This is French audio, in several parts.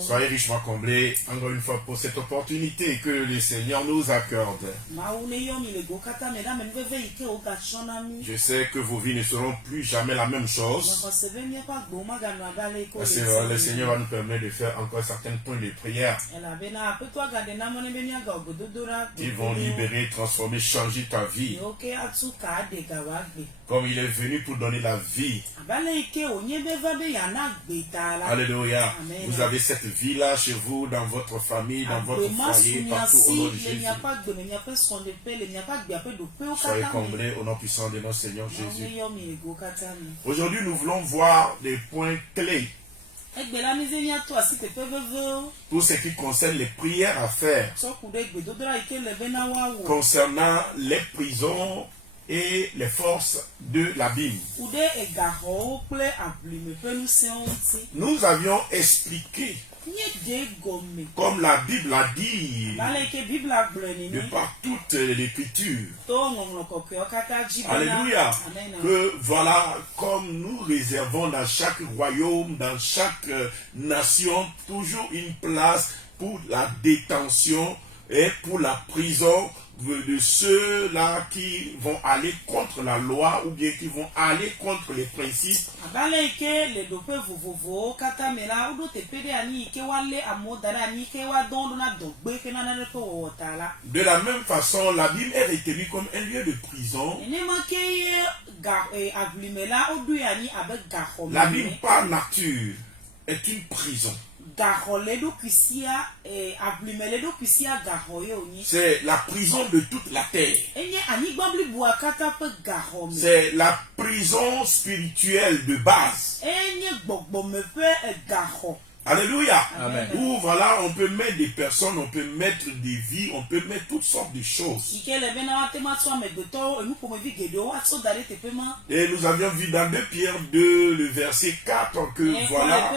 Soyez richement comblés encore une fois pour cette opportunité que le Seigneur nous accorde. Je sais que vos vies ne seront plus jamais la même chose. Parce que le Seigneur va nous permettre de faire encore certains points de prière qui vont libérer, transformer, changer ta vie. Comme il est venu pour donner la vie. Alléluia. Vous avez cette vie-là chez vous, dans votre famille, dans votre foyer, partout au nom de Jésus. Soyez comblés au nom puissant de notre Seigneur Jésus. Aujourd'hui, nous voulons voir des points clés pour ce qui concerne les prières à faire concernant les prisons et les forces de l'abîme. Nous avions expliqué, comme la Bible a dit, de par toute l'écriture, alléluia, que voilà, comme nous réservons dans chaque royaume, dans chaque nation, toujours une place pour la détention et pour la prison de ceux-là qui vont aller contre la loi ou bien qui vont aller contre les principes. De la même façon, la Bible est retenue comme un lieu de prison. La Bible par nature est une prison. C'est la prison de toute la terre. C'est la prison spirituelle de base. Alléluia. Amen. Où voilà, on peut mettre des personnes, on peut mettre des vies, on peut mettre toutes sortes de choses. Et nous avions vu dans 2 Pierre 2, le verset 4, que voilà,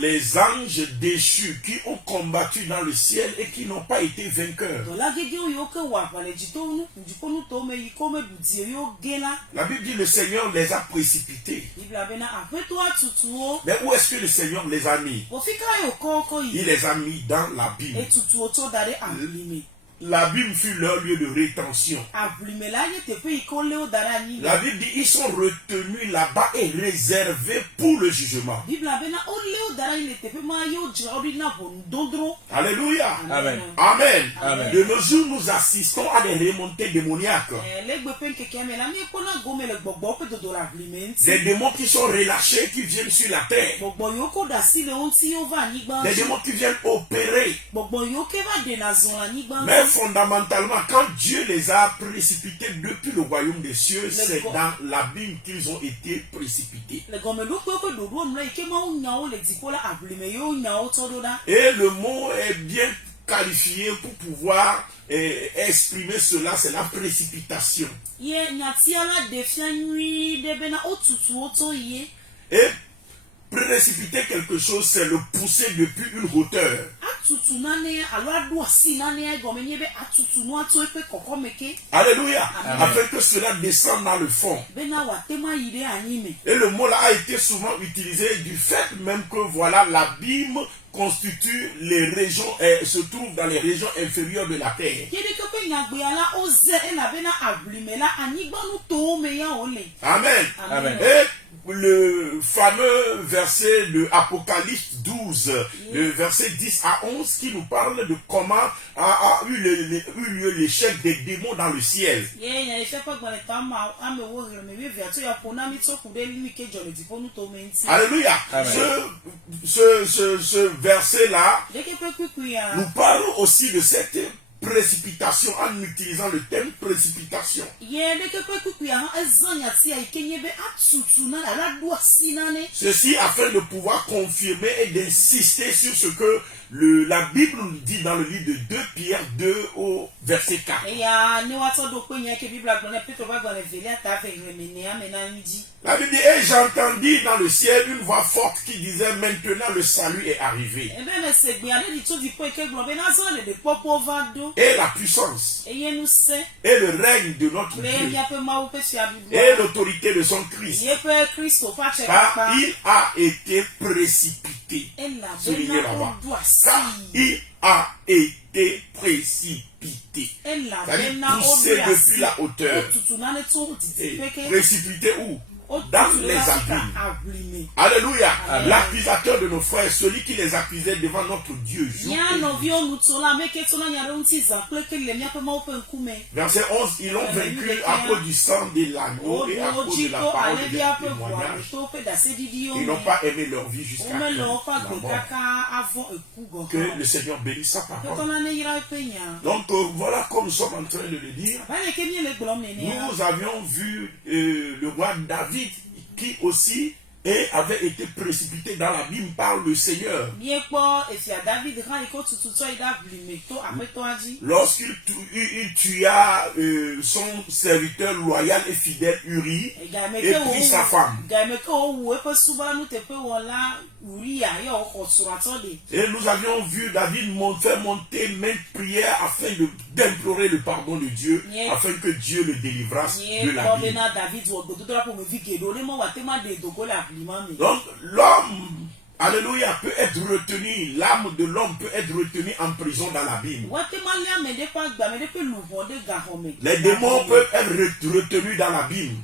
les anges déchus qui ont combattu dans le ciel et qui n'ont pas été vainqueurs. La Bible dit le Seigneur les a précipités. Mais où est-ce que le Seigneur les a mis? Il les a mis dans l'abîme. L'abîme fut leur lieu de rétention. La Bible dit ils sont retenus là-bas et réservés pour le jugement. Alléluia. Amen. Amen. Amen. De nos jours, nous assistons à des remontées démoniaques. Des démons qui sont relâchés, qui viennent sur la terre. Des démons qui viennent opérer. Mais fondamentalement, quand Dieu les a précipités depuis le royaume des cieux, c'est dans l'abîme qu'ils ont été précipités. Et le mot est bien qualifié pour pouvoir exprimer cela, c'est la précipitation. Et précipiter quelque chose, c'est le pousser depuis une hauteur. Alléluia. Amen. Afin que cela descende dans le fond. Et le mot là a été souvent utilisé du fait même que voilà, l'abîme constitue les régions, se trouve dans les régions inférieures de la terre. Amen. Amen. Et le fameux verset de Apocalypse 12, le verset 10 à 11, qui nous parle de comment a eu lieu l'échec des démons dans le ciel. Alléluia. Ce verset-là nous parle aussi de cette précipitation en utilisant le terme précipitation. Ceci afin de pouvoir confirmer et d'insister sur ce que la Bible nous dit dans le livre de 2 Pierre 2 au verset 4. La Bible dit, et j'entendis dans le ciel une voix forte qui disait, maintenant le salut est arrivé. Et la puissance, et le règne de notre Dieu, et l'autorité de son Christ, car il a été précipité. Soulignez là-bas. Car il a été précipité. C'est-à-dire poussé depuis la hauteur. Et précipité où? Dans les abîmes. Alléluia. L'accusateur de nos frères, celui qui les accusait devant notre Dieu. Verset 11, ils l'ont vaincu à cause du sang de l'agneau et à cause de la parole de leur témoignage. Ils n'ont pas aimé leur vie jusqu'à la mort. Que le Seigneur bénisse sa parole. Donc voilà comme nous sommes en train de le dire. Nous avions vu le roi David qui aussi avait été précipité dans l'abîme par le Seigneur. Lorsqu'il tua son serviteur loyal et fidèle Uri et prit sa femme. Et nous avions vu David faire monter maintes prières afin d'implorer le pardon de Dieu, afin que Dieu le délivrasse de l'abîme. Donc l'homme, alléluia, peut être retenu, l'âme de l'homme peut être retenue en prison dans l'abîme. Les démons peuvent être retenus dans l'abîme.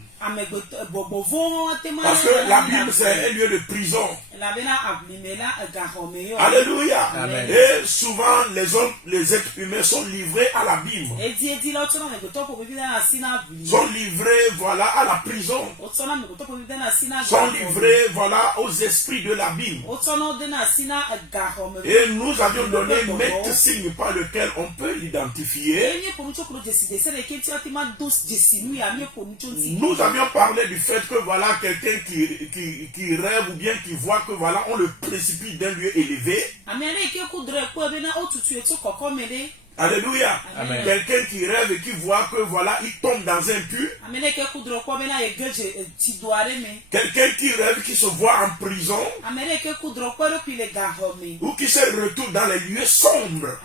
Parce que l'abîme c'est un lieu de prison. Alléluia. Amen. Et souvent les hommes, les êtres humains sont livrés à l'abîme. Sont livrés, voilà, à la prison. Sont livrés, voilà, aux esprits de l'abîme. Et nous avions donné maintes signes par lesquels on peut l'identifier. Nous avions parlé du fait que voilà quelqu'un qui rêve ou bien qui voit que voilà on le précipite d'un lieu élevé. Alléluia. Quelqu'un qui rêve et qui voit que voilà il tombe dans un puits. Quelqu'un qui rêve qui se voit en prison. Ou qui se retrouve dans les lieux sombres.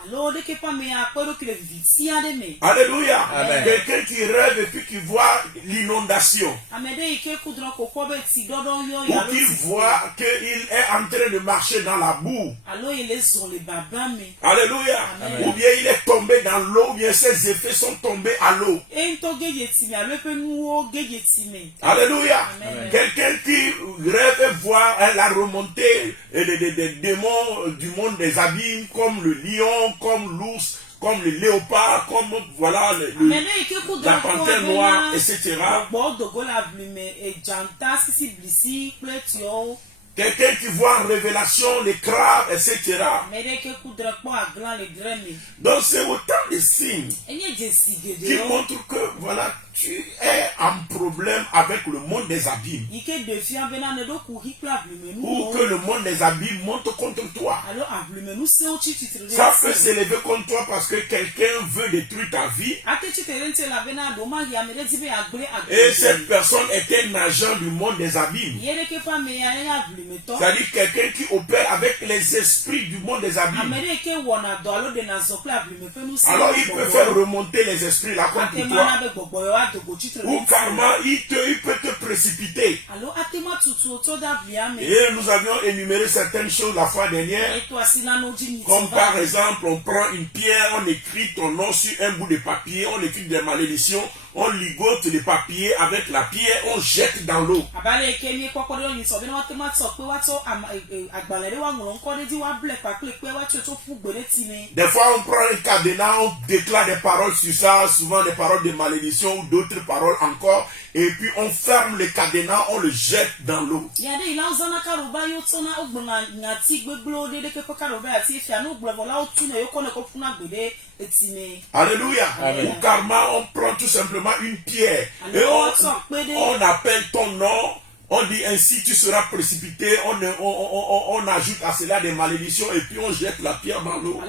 Alléluia. Quelqu'un qui rêve et puis qui voit l'inondation. Ou qui voit qu'il est en train de marcher dans la boue. Alléluia. Ou bien il est tombé dans l'eau, bien ses effets sont tombés à l'eau. Alléluia. Quelqu'un qui rêve et voit la remontée des démons du monde des abîmes, comme le lion, comme l'ours, comme le léopard, comme voilà la panthère noire, etc. Quelqu'un qui voit en révélation les crabes, etc. Donc c'est autant de signes qui montrent que voilà, tu es en problème avec le monde des abîmes. Ou que le monde des abîmes monte contre toi. Ça peut s'élever contre toi parce que quelqu'un veut détruire ta vie. Et cette personne est un agent du monde des abîmes. C'est-à-dire quelqu'un qui opère avec les esprits du monde des abîmes. Alors il peut faire remonter les esprits là contre toi. Ou carrément il peut te précipiter. Et nous avions énuméré certaines choses la fois dernière. Comme par exemple, on prend une pierre, on écrit ton nom sur un bout de papier, on écrit des malédictions, on ligote les papiers avec la pierre, on jette dans l'eau. Des fois on prend un cadenas, on déclare des paroles sur ça, souvent des paroles de malédiction ou d'autres paroles encore, et puis on ferme le cadenas, on le jette dans l'eau. Alléluia. Ou karma, on prend tout simplement une pierre et on appelle ton nom. On dit ainsi tu seras précipité, on ajoute à cela des malédictions et puis on jette la pierre dans l'eau.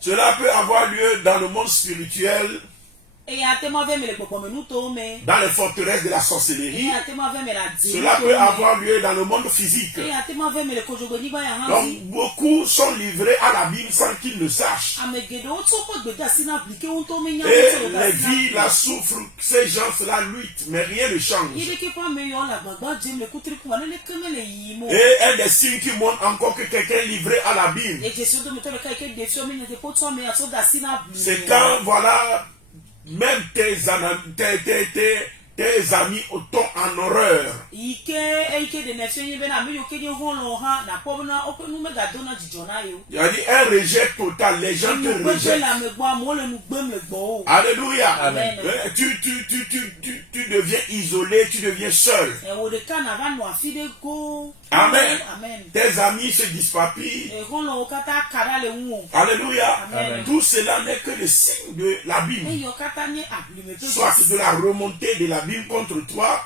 Cela peut avoir lieu dans le monde spirituel dans les forteresses de la sorcellerie. Cela peut avoir lieu dans le monde physique. Donc beaucoup sont livrés à l'abîme sans qu'ils ne sachent. Et les vies la souffrent, ces gens-là luttent, mais rien ne change. Et un des signes qui montre encore que quelqu'un est livré à l'abîme, c'est quand, voilà, même tes amis t'ont en horreur. Et un rejet total, les gens te rejettent. Alléluia. Amen. Tu deviens isolé, tu deviens seul. Amen. Amen. Tes amis se dispapillent. Alléluia. Amen. Tout cela n'est que le signe de l'abîme. Soit de la remontée de l'abîme contre toi,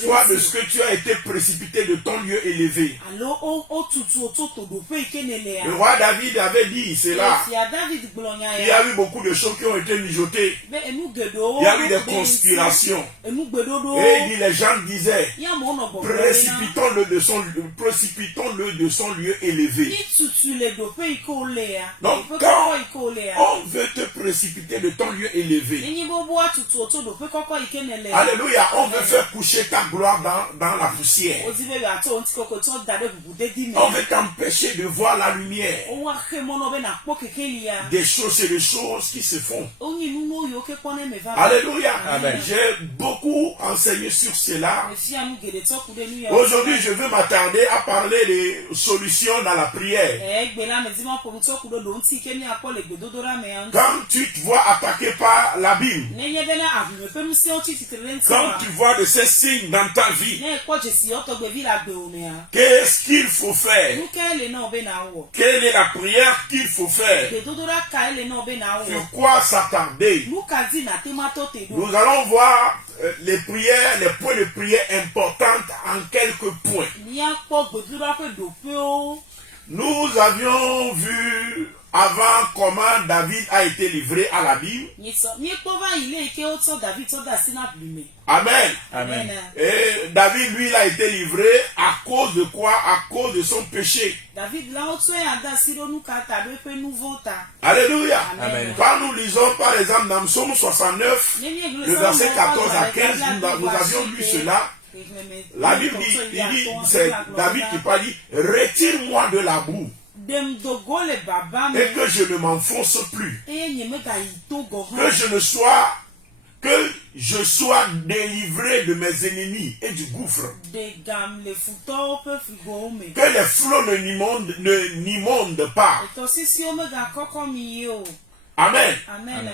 soit de ce que tu as été précipité de ton lieu élevé. Le roi David avait dit cela. Il y a eu beaucoup de choses qui ont été mijotées. Il y a eu des conspirations. Et il dit, les gens disaient, précipitons-le de son lieu élevé. Donc quand on veut te précipiter de ton lieu élevé, alléluia, on veut faire coucher ta gloire dans la poussière. On veut t'empêcher de voir la lumière. Des choses, c'est des choses qui se font. Alléluia. Amen. J'ai beaucoup enseigné sur cela. Aujourd'hui, je veux m'attarder à parler des solutions dans la prière. Quand tu te vois attaqué par l'abîme, quand tu vois de ces signes dans ta vie, qu'est-ce qu'il faut faire? Quelle est la prière qu'il faut faire? Sur quoi s'attarder? Nous allons voir les prières, les points de prière importantes en quelques points. Nous avions vu avant comment David a été livré à l'abîme. Amen. Amen. Et David, lui, il a été livré à cause de quoi? À cause de son péché. Alléluia. Amen. Quand nous lisons par exemple dans Psaume 69, le verset 14 à 15, nous avions lu cela. La Bible dit, c'est David qui parle, dit, retire-moi de la boue. Et que je ne m'enfonce plus. Que je sois délivré de mes ennemis et du gouffre. Que les flots ne m'inondent pas. Amen. Amen.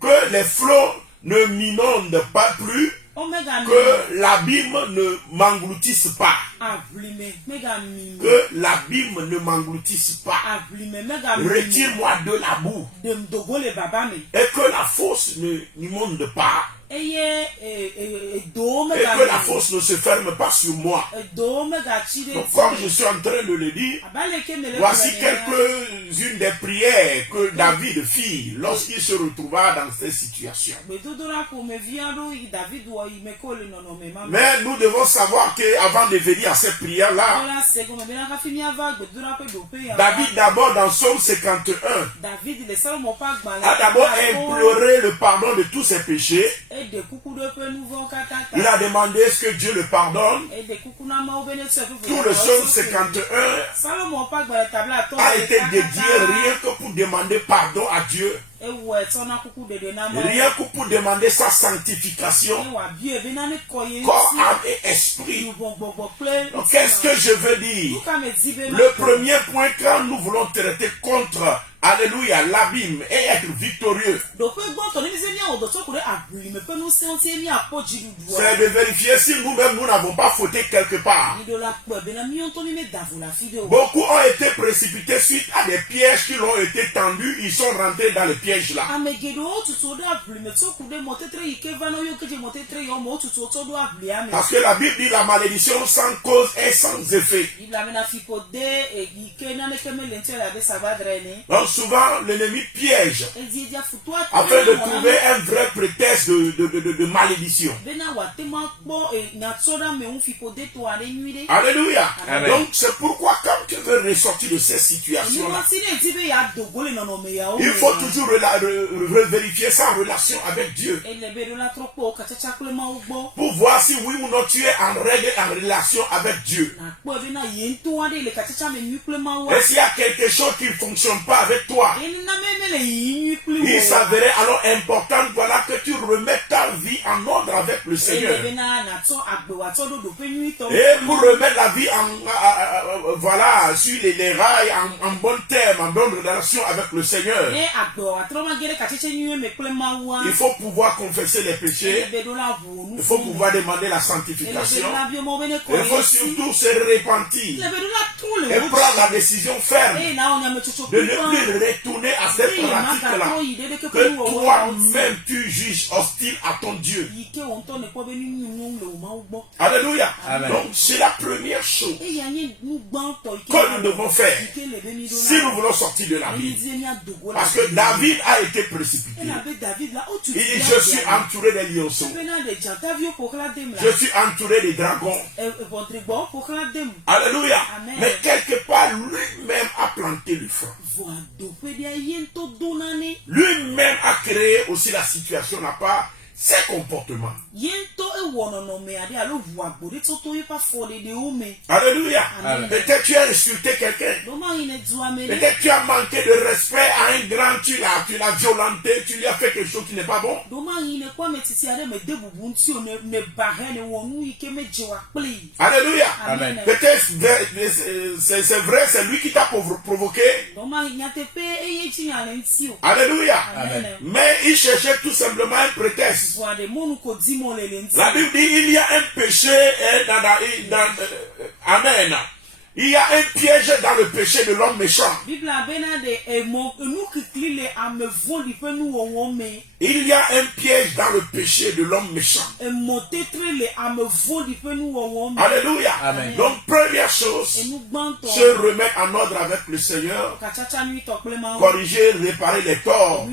Que les flots ne m'inondent pas plus. Que l'abîme ne m'engloutisse pas. Que l'abîme ne m'engloutisse pas. Retire-moi de la boue. Et que la fosse ne m'inonde pas. Et que la fosse ne se ferme pas sur moi. Donc comme je suis en train de le dire, voici quelques-unes des prières que David fit lorsqu'il se retrouva dans cette situation. Mais nous devons savoir qu'avant de venir à cette prière-là, David d'abord dans Psaume 51 a d'abord imploré le pardon de tous ses péchés. Il a demandé est-ce que Dieu le pardonne. Tout le Psaume 51 a été dédié rien que pour demander pardon à Dieu. Rien que pour demander sa sanctification, corps, âme et esprit. Donc qu'est-ce que je veux dire? Le premier point, quand nous voulons traiter contre, alléluia, l'abîme et être victorieux, C'est de vérifier si nous-mêmes nous n'avons pas fauté quelque part. Beaucoup ont été précipités suite à des pièges qui l'ont été tendus. Ils sont rentrés dans le piège là. Parce que la Bible dit la malédiction sans cause et sans effet. Donc souvent l'ennemi piège afin de trouver un vrai prétexte de malédiction. Alléluia. Amen. Donc c'est pourquoi quand tu veux ressortir de ces situations-là, il faut toujours vérifier sa relation avec Dieu pour voir si oui ou non tu es en règle, en relation avec Dieu. Et s'il y a quelque chose qui ne fonctionne pas avec toi, il s'avérait alors important, voilà, que tu remettes ta vie en ordre avec le Seigneur. Et pour remettre la vie voilà, sur les rails, en bon terme, en bonne relation avec le Seigneur, il faut pouvoir confesser les péchés, il faut pouvoir demander la sanctification, il faut surtout se repentir et prendre la décision ferme de ne plus retourner à cette pratique-là que toi-même tu juges hostile à ton Dieu. Alléluia. Amen. Donc c'est la première chose que nous devons faire si nous voulons sortir de la vie. Parce que David a été précipité. Il dit, je suis entouré des lionceaux. Je suis entouré des dragons. Alléluia. Amen. Mais quelque part, lui-même a planté le frein. Lui-même a créé aussi la situation, n'a pas ses comportements. Alléluia. Amen. Peut-être tu as insulté quelqu'un. Peut-être tu as manqué de respect à un grand, tu l'as violenté, tu lui as fait quelque chose qui n'est pas bon. Alléluia. Amen. Peut-être c'est vrai, c'est lui qui t'a provoqué. Alléluia. Amen. Mais il cherchait tout simplement un prétexte. La Bible dit il y a un péché Amen. Il y a un piège dans le péché de l'homme méchant. Il y a un piège dans le péché de l'homme méchant. Alléluia. Amen. Donc première chose, se remettre en ordre avec le Seigneur, corriger, réparer les torts,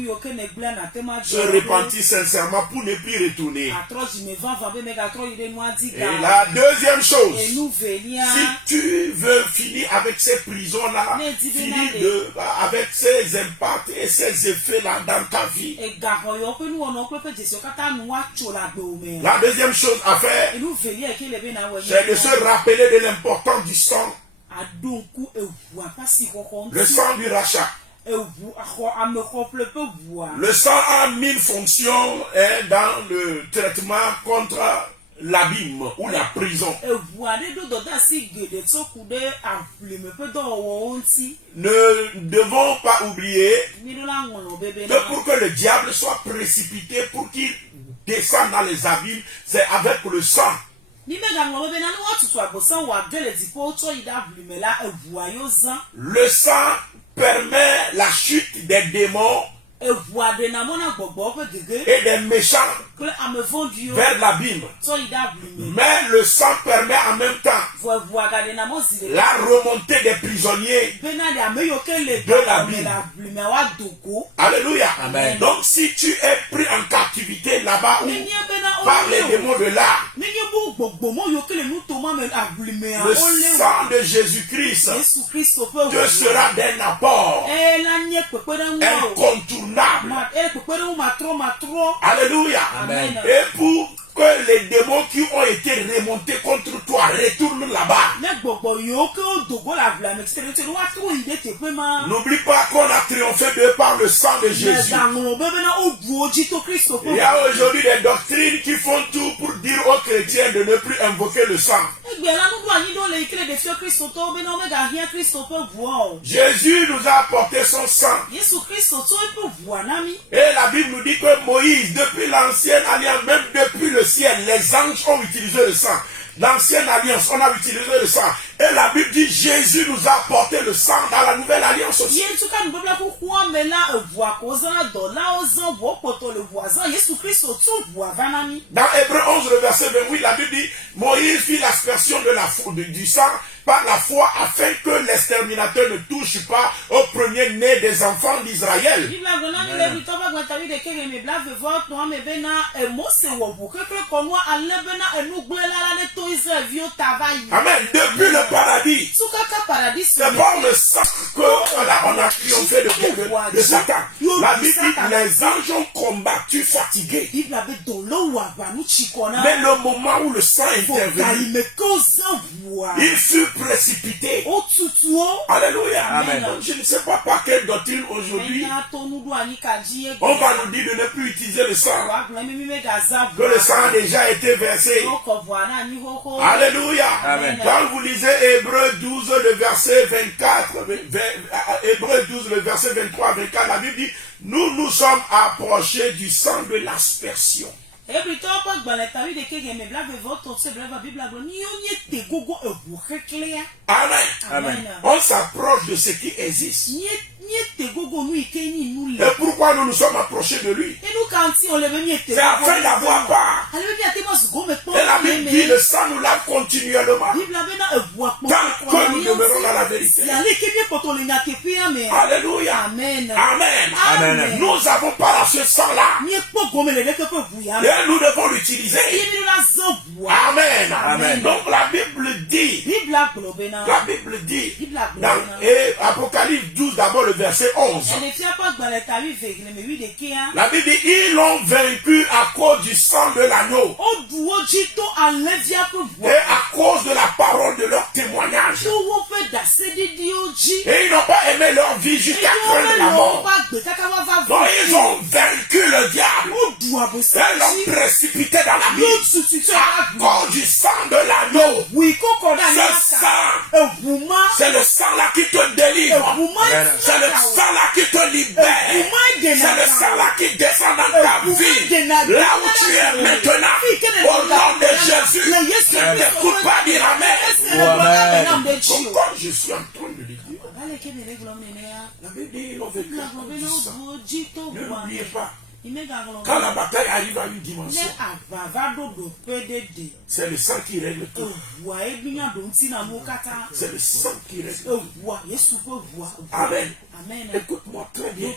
se repentir sincèrement pour ne plus retourner. Et la deuxième chose, si tu veux finir avec ces prisons-là, finir avec ces impacts et ces effets-là dans ta vie, la deuxième chose à faire, c'est de se rappeler de l'importance du sang. Le sang du rachat. Le sang a 1000 fonctions dans le traitement contre l'abîme ou la prison. Ne devons pas oublier que pour que le diable soit précipité, pour qu'il descende dans les abîmes, c'est avec le sang. Le sang permet la chute des démons et des méchants vers l'abîme. Mais le sang permet en même temps la remontée des prisonniers de l'abîme. Alléluia. Amen. Donc si tu es pris en captivité là-bas ou par les démons de là, le sang de Jésus-Christ te sera d'un apport incontournable. Alléluia. Amen. Et pour que les démons qui ont été remontés contre toi retournent là-bas. N'oublie pas qu'on a triomphé d'eux par le sang de Jésus. Il y a aujourd'hui des doctrines qui font tout pour dire aux chrétiens de ne plus invoquer le sang. Jésus nous a apporté son sang. Et la Bible nous dit que Moïse, depuis l'ancienne alliance, même depuis le ciel, les anges ont utilisé le sang. L'ancienne alliance, on a utilisé le sang. Et la Bible dit Jésus nous a apporté le sang dans la nouvelle alliance aussi. Dans Hébreux 11, le verset 28, la Bible dit Moïse fit l'aspersion du sang par la foi afin que l'exterminateur ne touche pas au premier-né des enfants d'Israël. Amen. Depuis le paradis, c'est par le sang qu'on a triomphé de Satan. La Bible dit les anges ont combattu fatigués. Mais le moment où le sang est intervenu, il fut précipité. Alléluia. Amen. Je ne sais pas par quelle doctrine aujourd'hui on va nous dire de ne plus utiliser le sang. Que le sang a déjà été versé. Alléluia. Amen. Quand vous lisez Hébreux 12, le verset 24, Hébreux 12, le verset 23 à 24, la Bible dit, nous sommes approchés du sang de l'aspersion. Amen. Amen. On s'approche de ce qui existe. Et pourquoi nous nous sommes approchés de lui? C'est afin d'avoir part. Et la Bible dit le sang nous lave continuellement. Tant que nous demeurons dans la vérité. Alléluia. Amen. Amen. Amen. Nous avons part à ce sang-là. Et nous devons l'utiliser. Amen. Amen. Donc la Bible dit dans Apocalypse 12 d'abord le verset 11. La Bible dit ils l'ont vaincu à cause du sang de l'agneau et à cause de la parole de leur témoignage. Et ils n'ont pas aimé leur vie jusqu'à craindre la mort. Donc ils ont vaincu le diable et l'ont précipité dans la vie à cause du sang de l'agneau. Ce sang, c'est le sang là qui te délivre. C'est le sang là qui te libère. C'est le sang là qui descend dans ta vie. Là où tu es maintenant. Au nom de Jésus. Ne t'écoute pas dire Amen. Pourquoi je suis en train de le dire? La Bible dit ils ont vécu à cause du sang. Ne l'oubliez pas. Quand la bataille arrive à une dimension, c'est le sang qui règle tout. C'est le sang qui règle tout. Amen. Écoute-moi très bien.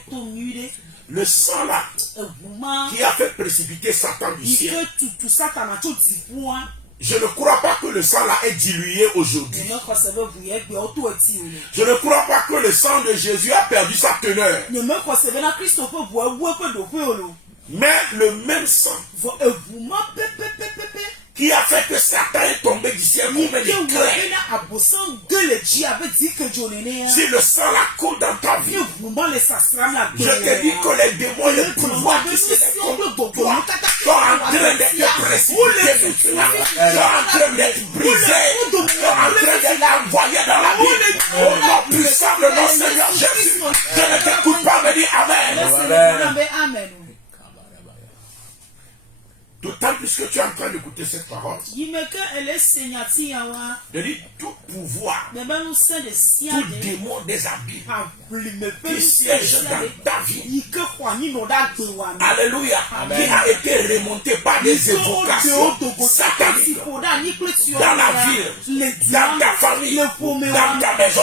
Le sang là qui a fait précipiter Satan du ciel. Je ne crois pas que le sang là est dilué aujourd'hui. Je ne crois pas que le sang de Jésus a perdu sa teneur. Mais le même sang qui a fait que Satan est tombé du ciel comme un éclair. Si le sang la coule dans ta vie, je te dis que les démons et les pouvoirs qui se défendent de toi sont en train d'être précipités maintenant, sont en train d'être brisés, sont en train d'être envoyés dans la vie. Au nom puissant de notre Seigneur Jésus, je ne t'écoute pas me dire Amen. D'autant plus que tu es en train d'écouter cette parole. Je dis tout pouvoir, tout démon des abîmes qui siège dans ta vie. Alléluia. Qui a été remonté par des évocations sataniques dans la ville, dans ta famille, dans ta maison.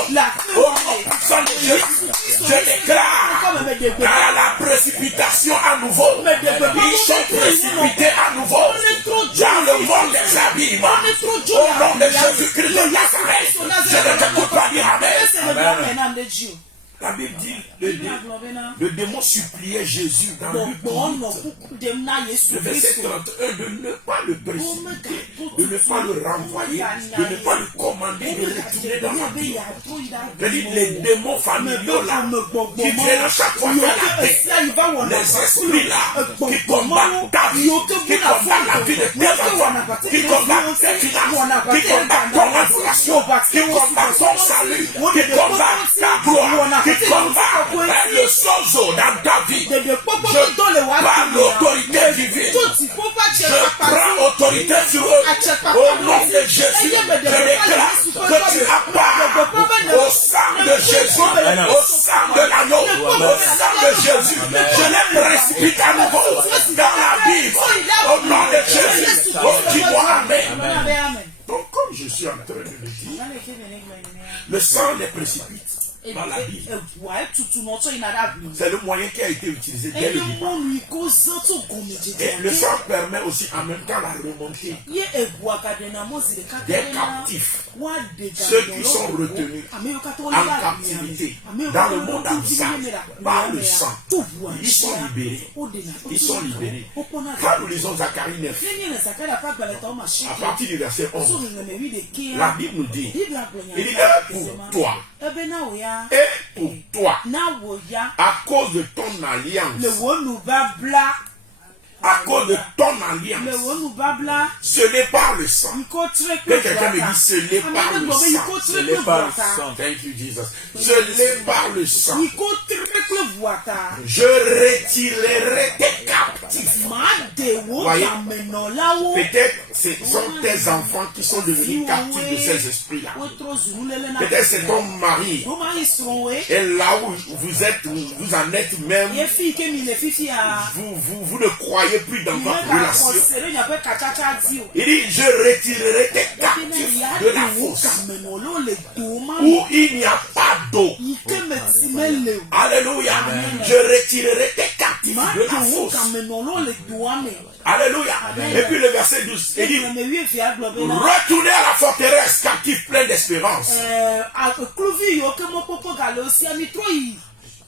Au nom de Jésus, je déclare à la précipitation à nouveau. Ils sont précipités à nouveau dans le monde des abîmes. Au nom de Jésus-Christ de Nazareth, je ne t'écoute pas dire Amen. La Bible dit, le démon suppliait Jésus dans Luc 8, le verset 31, de ne pas le précipiter, de ne pas le renvoyer, de ne pas le commander de retourner dans la vie. Je dis, les démons familiaux là, qui viennent à chaque fois faire la paix, les esprits là, qui combattent ta vie, qui combattent la vie de tes enfants, qui combat tes finances, qui combat ton adoration, qui combat ton salut, qui combat ta gloire, qui combat le sozo dans ta vie. Je parle l'autorité divine. Je prends autorité sur eux. Au nom de Jésus, je déclare que tu as part au sang de Jésus, au sang de l'agneau, au sang de Jésus. Je les précipite à nouveau dans la Bible. Au nom de Jésus. Oh, dis-moi Amen. Donc, comme je suis en train de le dire, le sang les précipite dans la Bible. C'est le moyen qui a été utilisé dès le départ. Et le sang permet aussi en même temps la remontée des captifs, ceux qui sont retenus en captivité dans le monde entier par le sang. Ils sont libérés. Ils sont libérés. Quand nous lisons Zacharie 9, à partir du verset 11, la Bible nous dit, il est pour toi et pour toi, à cause de ton alliance, à cause de ton alliance, ce n'est pas le sang. Que quelqu'un me dise, ce n'est pas le sang. Ce n'est pas le sang. Thank you, Jesus. Ce n'est pas le sang. Je retirerai tes captifs. Voyez, peut-être ce sont tes enfants qui sont devenus captifs de ces esprits-là. Peut-être c'est ton mari. Et là où vous êtes, vous en êtes même, vous ne croyez plus dans votre relation. Il dit, je retirerai tes captifs de la fosse où il n'y a pas d'eau. Alléluia. Je retirerai tes captifs de la fosse. Alléluia. Et puis le verset 12, il dit, retournez à la forteresse captif plein d'espérance.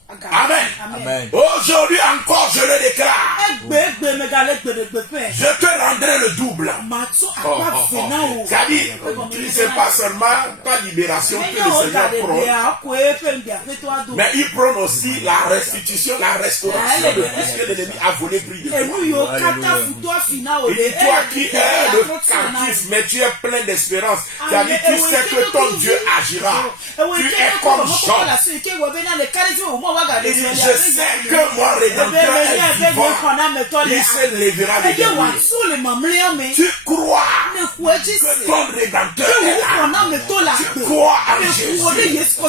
Amen. Amen. Aujourd'hui encore, je le déclare. Je te rendrai le double. C'est-à-dire, c'est pas seulement ta libération que le Seigneur prône, mais il prône aussi la restitution, la restauration de tout ce que l'ennemi a volé plus de toi. Et toi qui es le captif, mais tu es plein d'espérance. C'est-à-dire, tu sais que ton Dieu agira. Tu es comme Jean. Il dit, je sais que mon Rédempteur est vivant. Il se lèvera de dernier. Tu crois que ton Rédempteur est là. Tu crois en Jésus.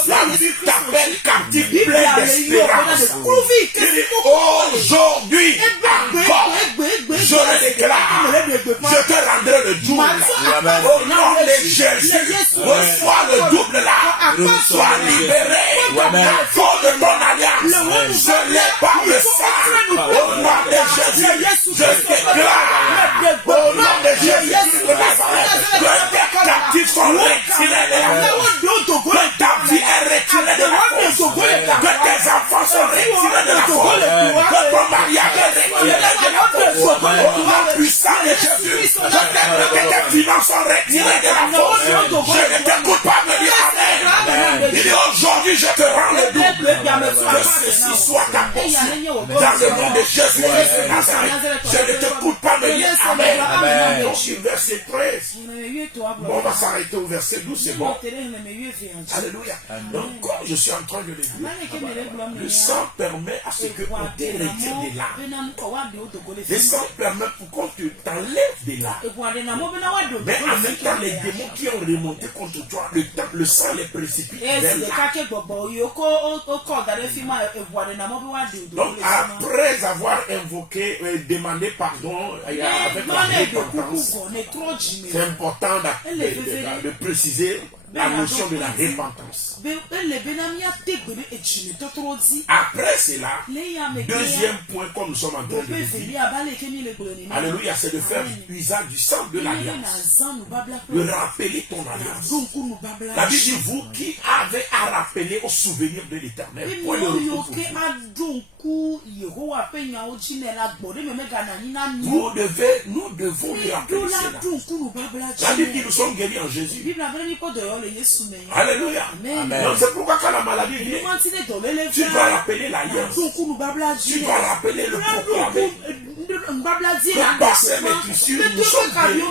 La vie t'appelle captif plein d'espérance. Il dit, aujourd'hui encore, je le déclare, je te rendrai le double. Au nom de Jésus, reçois le double là. Sois libéré. À cause de ton alliance. Je l'ai par le sang. Au nom de Jésus, je déclare. Au nom de Jésus, que tes captifs sont retirés de la fosse. Que ta vie est retirée de la fosse. Que tes enfants sont retirés de la fosse. Que ton mariage est retiré de la fosse. Au nom puissant de Jésus, je t'aime que tes finances sont retirées de la fosse. Je ne t'écoute pas me dire Amen. Il dit aujourd'hui, je te rends le double. Que ceci soit ta portion. Dans le nom de Jésus de Nazareth. Je ne t'écoute pas me dire Amen. Donc, sur verset 13. Bon, on va s'arrêter au verset 12, c'est bon. Alléluia. Donc, comme je suis en train de le dire, le sang permet à ce qu'on te retire de là. Le sang permet pour qu'on t'enlève de là. Mais en même temps, les démons qui ont remonté contre toi, le sang les précipite vers là. Donc, après avoir invoqué, demandé pardon avec la repentance, c'est important de préciser la notion de la repentance. Après cela, deuxième point, comme nous sommes en train de le dire, alléluia, c'est de faire usage du sang de l'alliance, de rappeler ton alliance. La Bible dit, vous qui avez à rappeler au souvenir de l'Éternel, pour le repos pour vous. Nous devons lui rappeler cela. La Bible dit, nous sommes guéris en Jésus. Alléluia. Donc c'est pourquoi quand la maladie vient, tu dois rappeler l'alliance. Tu dois rappeler le proclamer. que par ces maîtrisures, nous sommes guéris.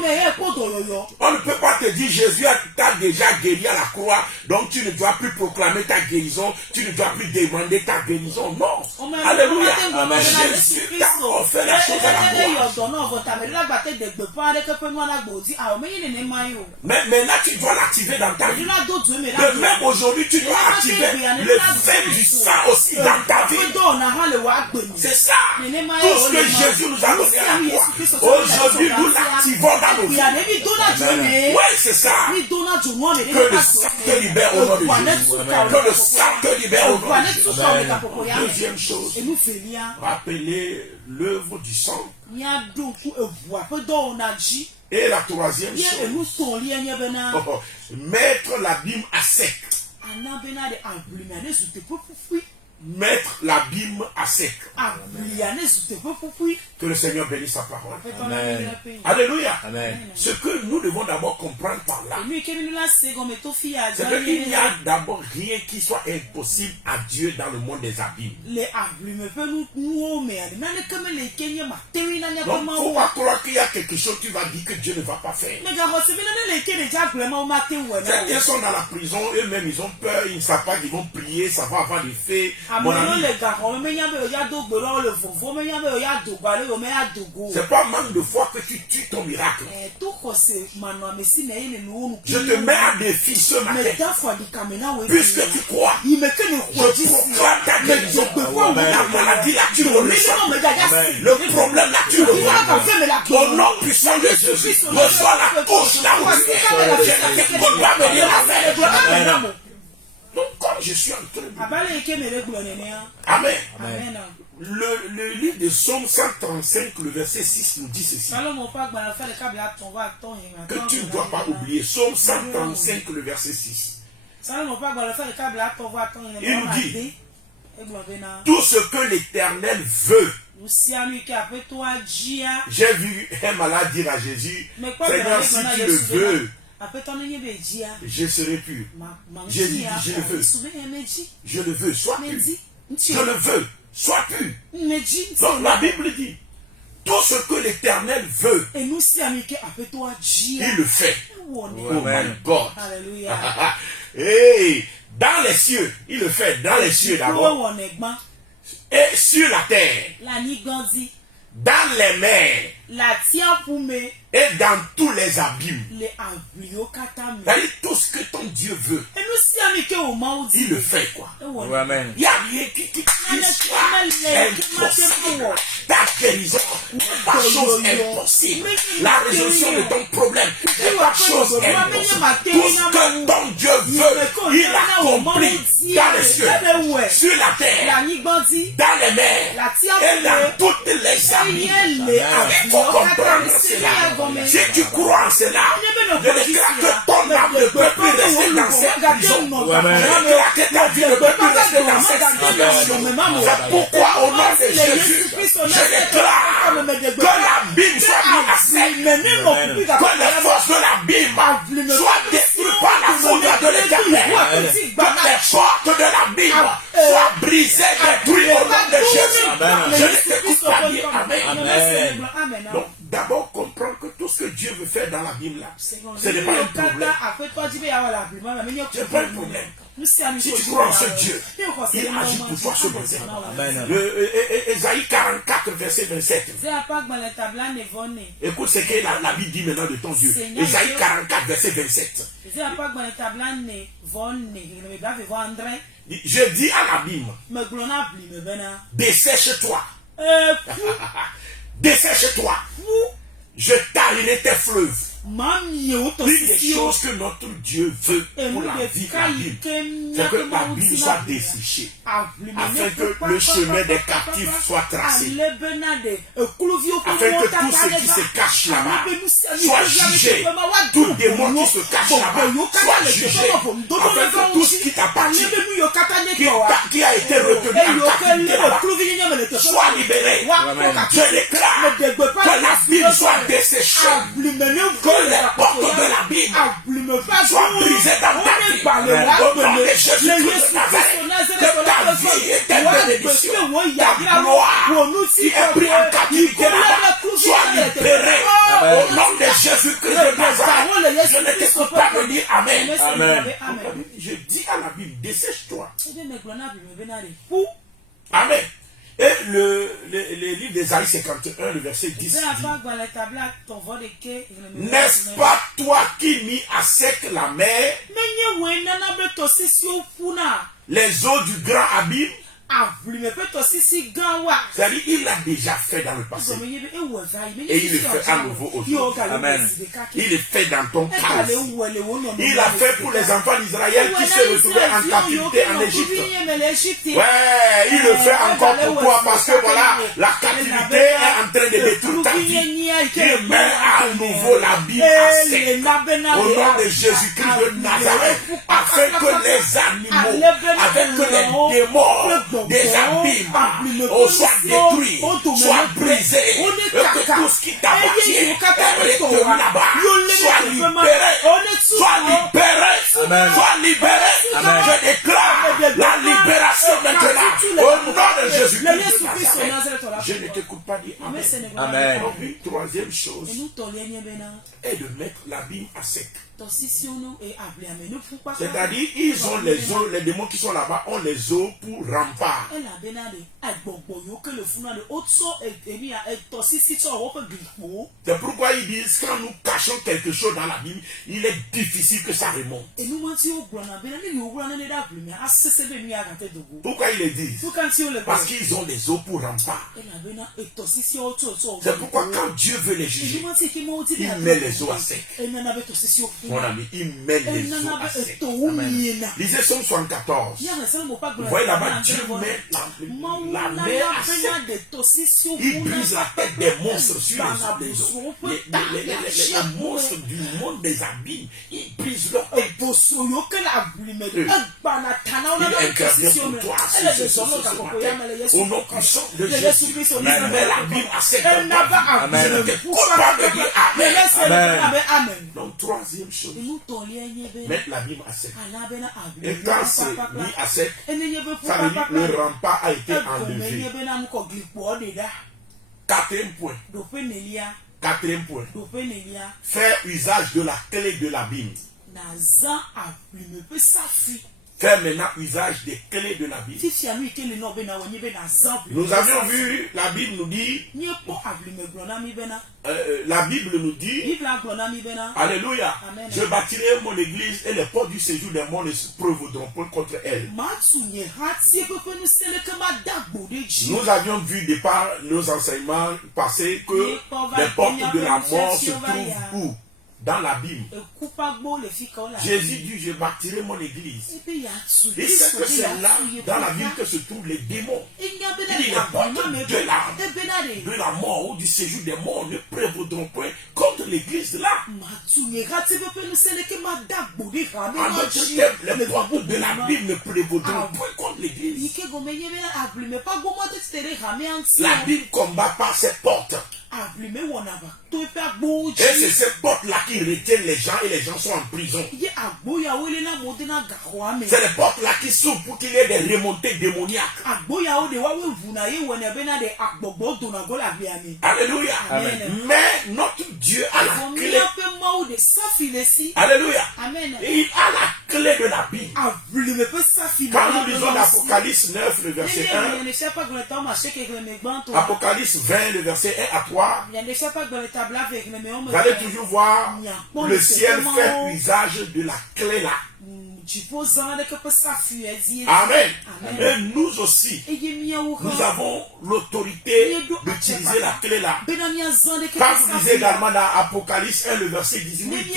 On ne peut pas te dire Jésus t'a déjà guéri à la croix, donc tu ne dois plus proclamer ta guérison, tu ne dois plus demander ta guérison. Non. Alléluia. Jésus t'a offert la chose à la croix. Mais maintenant tu dois l'activer dans ta vie. De même aujourd'hui tu dois activer le fait du sang aussi dans ta vie. C'est ça. Tout ce que Jésus nous a donné à la croix. Aujourd'hui nous l'activons dans nos vies. Oui, c'est ça. Que le sang te libère au nom de Jésus. Que le sang te libère au nom de Jésus. Deuxième chose, rappeler l'œuvre du sang. Et la troisième chose, mettre l'abîme à sec. Mettre l'abîme à sec. Que le Seigneur bénisse sa parole. Amen. Alléluia. Amen. Ce que nous devons d'abord comprendre par là, c'est qu'il n'y a d'abord rien qui soit impossible à Dieu dans le monde des abîmes. Donc, il ne faut pas croire qu'il y a quelque chose que tu vas dire que Dieu ne va pas faire. Certains sont dans la prison, eux-mêmes ils ont peur, ils ne savent pas qu'ils vont prier, ça va avoir des faits. Mon ami, c'est pas manque de foi que tu tues ton miracle. Je te mets à défi ce matin. Puisque tu crois, je proclame ta guérison. La maladie là, tu le ressens. Le problème là, tu le vois. Au nom puissant de Jésus, reçois la couche là où tu es. Je ne peux pas venir la faire. Donc, comme je suis en train de dire. Amen. Amen. Le livre de Psaume 135, le verset 6 nous dit ceci. Que tu ne dois pas oublier. Psaume 135, le verset 6. Il nous dit, tout ce que l'Éternel veut. J'ai vu un malade dire à Jésus, Seigneur, si tu le veux, je serai pur. J'ai dit, je le veux. Je le veux, sois pur. Je le veux, sois pur. Donc la Bible dit, tout ce que l'Éternel veut, il le fait. Oh my God. Et dans les cieux, il le fait dans les cieux d'abord. Et sur la terre, dans les mers, et dans tous les abîmes. C'est-à-dire tout ce que ton Dieu veut, il le fait quoi. Amen. Il n'y a rien qui soit impossible. Ta guérison n'est pas chose impossible. La résolution de ton problème n'est pas chose impossible. Tout ce que ton Dieu veut, il a compris dans les cieux, sur la terre, dans les mers et dans toutes les abîmes. Il faut comprendre cela. Si tu crois en cela, je déclare que ton âme ne peut plus rester dans cette prison. Je déclare que ta vie ne peut plus rester dans cette situation. C'est pourquoi au nom de Jésus, je déclare que l'abîme soit mis à sec. Que les forces de l'abîme soient détruites par la foudre de l'Éternel. Que les portes de l'abîme soient brisées, détruites au nom de Jésus. Je ne t'écoute pas dire Amen. Donc, d'abord comprendre que tout ce que Dieu veut faire dans l'abîme là, ce n'est pas un problème. Ce n'est pas un problème. Si tu crois en ce Dieu, il agit pour toi ce matin. Ésaïe 44, verset 27. Écoute ce que la Bible dit maintenant de ton Dieu. Ésaïe 44, verset 27. Je dis à l'abîme, dessèche-toi. Dessèche-toi. Je talirai tes fleuves. Une des choses que notre Dieu veut pour la vie de l'abîme, c'est que l'abîme soit desséchée, afin que le chemin des captifs soit tracé, afin que tout ce qui se cache là-bas soit jugé, tout démon qui se cache là-bas soit jugé, afin que tout ce qui t'appartient, qui a été retenu en captivité là-bas, soit libéré. Je déclare que l'abîme soit desséchée, que les portes de l'abîme soient brisées dans ta vie. Au nom de Jésus-Christ de Nazareth, que ta vie et tes bénédictions, ta gloire qui est prise en captivité là-bas, me dire Amen. Amen. Je dis à la Bible, dessèche-toi. Pou. Amen. Et le livre d'Ésaïe 51, le verset 10 dit, n'est-ce pas toi qui mis à sec la mer, les eaux du grand abîme? C'est-à-dire, il l'a déjà fait dans le passé. Et il le fait à nouveau aujourd'hui. Amen. Il le fait dans ton cas. Il l'a fait pour les enfants d'Israël qui se retrouvaient en captivité en Égypte. Ouais, il le fait encore. Pourquoi? Parce que voilà, la captivité est en train de détruire ta vie. Il met à nouveau la Bible à sec. Au nom de Jésus-Christ de Nazareth. Afin que les animaux, avec que les démons des abîmes soient détruits, soient brisés, et que tout ce qui t'appartient est retenu là-bas, soit libéré, soit libéré, soit libéré. Je déclare la libération maintenant au nom de Jésus-Christ. Je ne t'écoute pas dire Amen. Amen. Une troisième chose est de mettre la Bible à sec. C'est-à-dire, ils ont les eaux, les démons qui sont là-bas ont les eaux pour rempart. C'est pourquoi ils disent quand nous cachons quelque chose dans la Bible, il est difficile que ça remonte. Pourquoi ils le disent? Parce qu'ils ont les eaux pour rempart. C'est pourquoi quand Dieu veut les juger, il met les eaux à sec. Mon ami, il met les eaux à sec. Lisez Somme 74. Vous voyez là-bas, Dieu met la mer à sec. Il brise la tête des monstres sur les eaux. Les monstres du monde des abîmes, il brise leur tête. Il est incarné pour toi. Au nom puissant de Jésus, il met la Bible à sec. Amen. Amen. Donc, troisième chose, mettre la Bible à sec. Et quand c'est mis à sec, ça veut dire que le rempart a été enlevé. Quatrième point. Faire usage de la clé de la Bible. Faire maintenant usage des clés de la Bible. Nous avions vu, la Bible nous dit, alléluia, je bâtirai mon église et les portes du séjour des morts ne se prévaudront point contre elle. Nous avions vu de par nos enseignements passés que les portes de la mort se trouvent où? Dans la Bible. Jésus dit, je bâtirai mon église. Et c'est que c'est là, dans la Bible, que se trouvent les démons. Il dit, les portes de la mort ou du séjour des morts ne prévaudront point contre l'église de là. En d'autres termes, les portes de la Bible ne prévaudront point contre l'église. La Bible combat par ses portes. Et c'est ces portes-là qui retiennent les gens et les gens sont en prison. C'est les portes-là qui s'ouvrent pour qu'il y ait des remontées démoniaques. Alléluia. Amen. Mais notre Dieu a la clé. Alléluia. Il a la clé de la Bible. Quand nous lisons l'Apocalypse 9, le verset 1, Apocalypse 20, le verset 1 à 3, vous allez toujours voir le ciel faire usage de la clé là. Amen. Et nous aussi, nous avons l'autorité d'utiliser la clé là. Quand vous lisez également dans Apocalypse 1, le verset 18,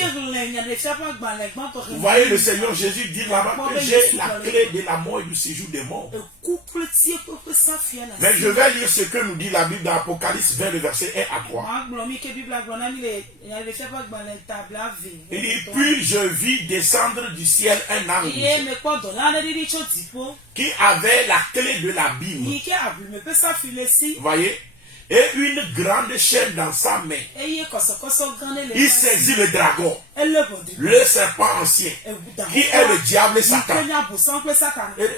vous voyez le Seigneur Jésus dit là-bas que j'ai la clé de la mort et du séjour des morts. Mais je vais lire ce que nous dit la Bible dans Apocalypse 20, le verset 1 à 3. Il dit, puis je vis descendre du ciel un ange qui avait la clé de la Bible. Vous voyez? Et une grande chaîne dans sa main. Il saisit le dragon, le serpent ancien, qui est le diable et Satan. Et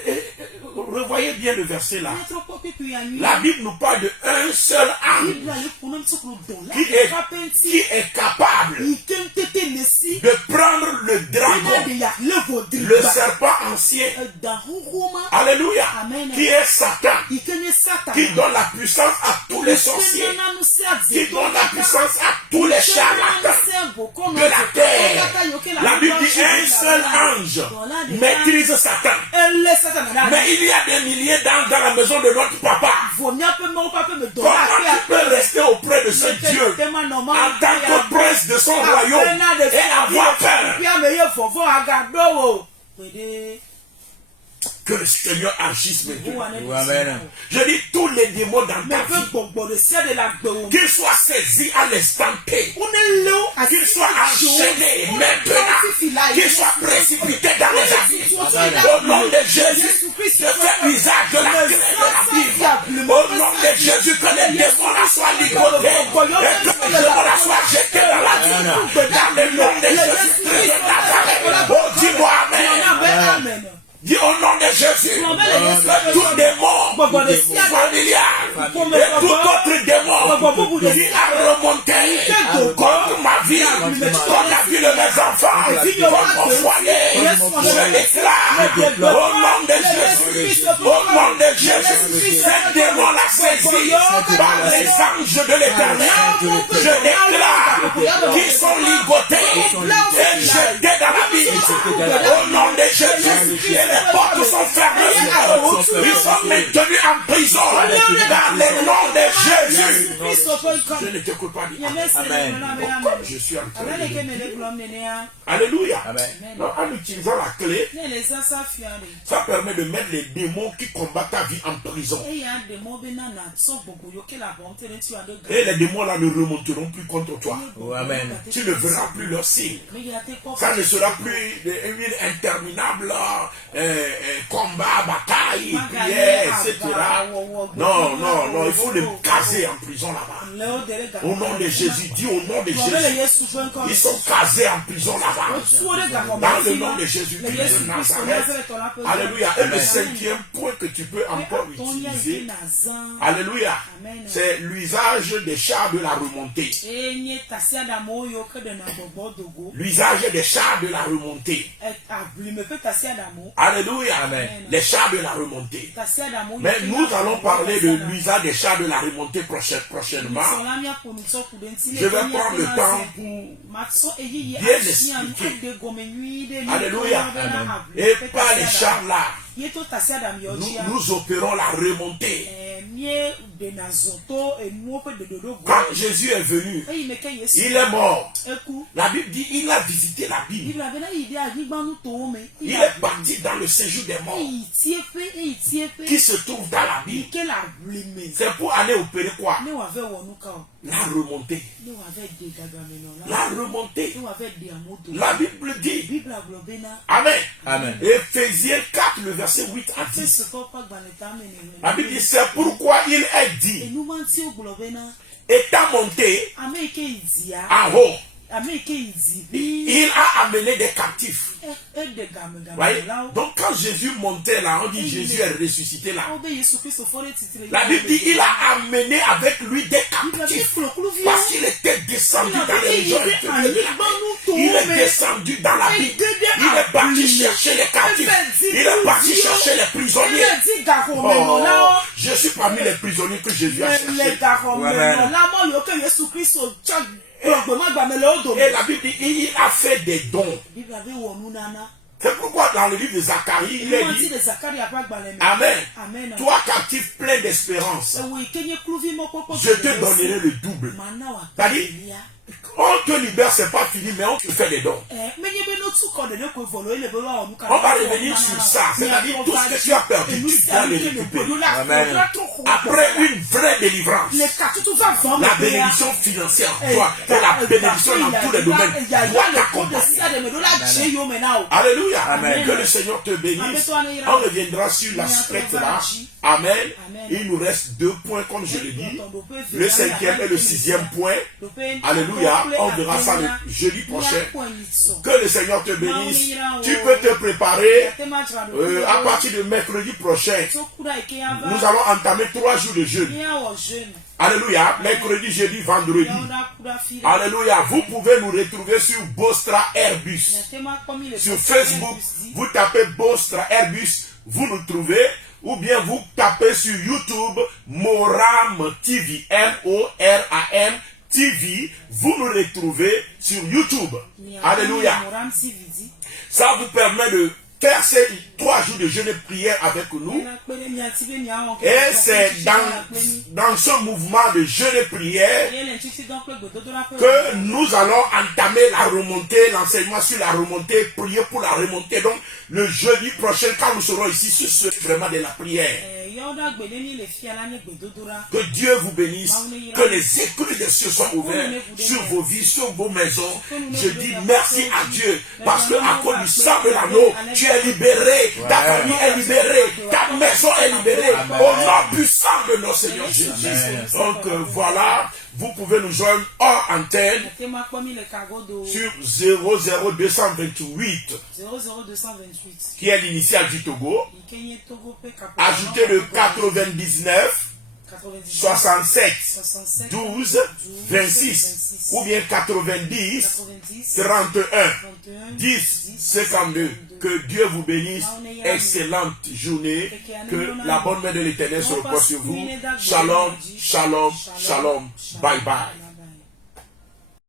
revoyez bien le verset là. La Bible nous parle de un seul ange qui est capable de prendre le dragon, le serpent ancien, alléluia, qui est Satan, qui donne la puissance à tous les sorciers, qui donne la puissance à tous les charlatans de la terre. La Bible dit un seul ange maîtrise Satan. Mais il y a des milliers d'anges dans la maison de notre papa. Comment tu peux rester auprès de ce Dieu en tant que prince de son royaume et avoir peur? Que le Seigneur agisse maintenant. Amen. Je dis tous les démons dans ta vie, qu'ils soient saisis à l'instant T, qu'ils soient enchaînés maintenant, qu'ils soient précipités dans les abîmes. Au nom de Jésus, je fais usage de la clé de la Bible. Au nom de Jésus, que les démons là soient ligotés et que les démons là soient jetés dans la Bible. Dans le nom de Jésus de Nazareth. Oh, dis-moi Amen. Dis au nom de Jésus, que tout démon familial et tout autre démon qui a remonté contre ma vie, contre la vie de mes enfants, contre mon foyer, je déclare au nom de Jésus, au nom de Jésus, ces démons-là saisis par les anges de l'Éternel, je déclare qu'ils sont ligotés et jetés dans la vie, au nom de Jésus. Les portes sont fermées. Ils sont maintenus en prison. Dans le nom de Jésus. Je ne t'écoute pas dire. Amen. Comme je suis en train de dire. Alléluia. Donc, en utilisant la clé, ça permet de mettre les démons qui combattent ta vie en prison. Et les démons là ne remonteront plus contre toi. Amen. Tu ne verras plus leur signe. Ça ne sera plus une interminable combat, bataille, prière, etc. Non, non, non, il faut les caser en prison là-bas. Au nom de Jésus, dis au nom de Jésus. Ils sont casés en prison là-bas. Dans le nom de Jésus-Christ de Nazareth. Alléluia. Et le cinquième point que tu peux encore utiliser, alléluia, c'est l'usage des chars de la remontée. L'usage des chars de la remontée. Alléluia. Amen. Les chars de la remontée. Mais nous allons parler de l'usage des chars de la remontée prochainement. Je vais prendre le temps pour bien expliquer. Alléluia. Amen. Et par les chars là, nous opérons la remontée. Quand Jésus est venu, il est mort. La Bible dit il a visité la Bible. Il est parti dans le séjour des morts qui se trouve dans la Bible. C'est pour aller opérer quoi? La remontée. La remontée. La Bible dit. Amen. Amen. Éphésiens 4, le verset 8 à 10. La Bible dit c'est pourquoi il est dit, étant monté en haut, il a amené des captifs. Voyez? Donc quand Jésus montait là, on dit Jésus est ressuscité là. La Bible dit il a amené avec lui des captifs. Parce qu'il était descendu dans les régions inférieures de la terre. Il est descendu dans la Bible. Il est parti chercher les captifs. Il est parti chercher les prisonniers. Oh, je suis parmi les prisonniers que Jésus a cherchés. Et la Bible dit, il a fait des dons. C'est pourquoi dans le livre de Zacharie, il est dit, Amen. Toi captif plein d'espérance, je te donnerai le double. C'est-à-dire, on te libère, c'est pas fini, mais on te fait des dons. On va revenir sur ça, c'est-à-dire tout ce que tu as perdu, tu dois le récupérer. Amen. Après une vraie délivrance, la bénédiction financière, toi, et la bénédiction dans tous les domaines, doit t'accompagner. Alléluia. Amen. Que le Seigneur te bénisse. On reviendra sur l'aspect là Amen. Amen. Il nous reste 2 points, comme je l'ai dit. Le 5e et le 6e point. Alléluia. On verra ça le jeudi prochain. Que le Seigneur te bénisse. Tu peux te préparer à partir de mercredi prochain. Nous allons entamer 3 jours de jeûne. Alléluia. Mercredi, jeudi, vendredi. Alléluia. Vous pouvez nous retrouver sur Bostra Airbus. Sur Facebook, vous tapez Bostra Airbus, vous nous trouvez. Ou bien vous tapez sur YouTube Moram TV, M-O-R-A-M TV. Vous nous retrouvez sur YouTube. Alléluia. Ça vous permet de faire ces 3 jours de jeûne et prière avec nous. Et c'est dans ce mouvement de jeûne et prière que nous allons entamer la remontée, l'enseignement sur la remontée, prier pour la remontée. Donc, le jeudi prochain, quand nous serons ici, ce sera vraiment de la prière. Que Dieu vous bénisse, que les écluses des cieux soient ouverts sur vos vies, sur vos maisons. Je dis merci à Dieu, parce que à cause du sang de l'agneau, tu es libéré, ta famille est libérée, ta maison est libérée, au nom puissant de notre Seigneur Jésus. Donc voilà, vous pouvez nous joindre hors antenne sur 00228 qui est l'initiale du Togo. Ajoutez le 99 67 12 26 ou bien 90 31 10 52. Que Dieu vous bénisse. Excellente journée. Que la bonne main de l'Éternel se repose sur vous. Shalom, shalom, shalom. Bye bye.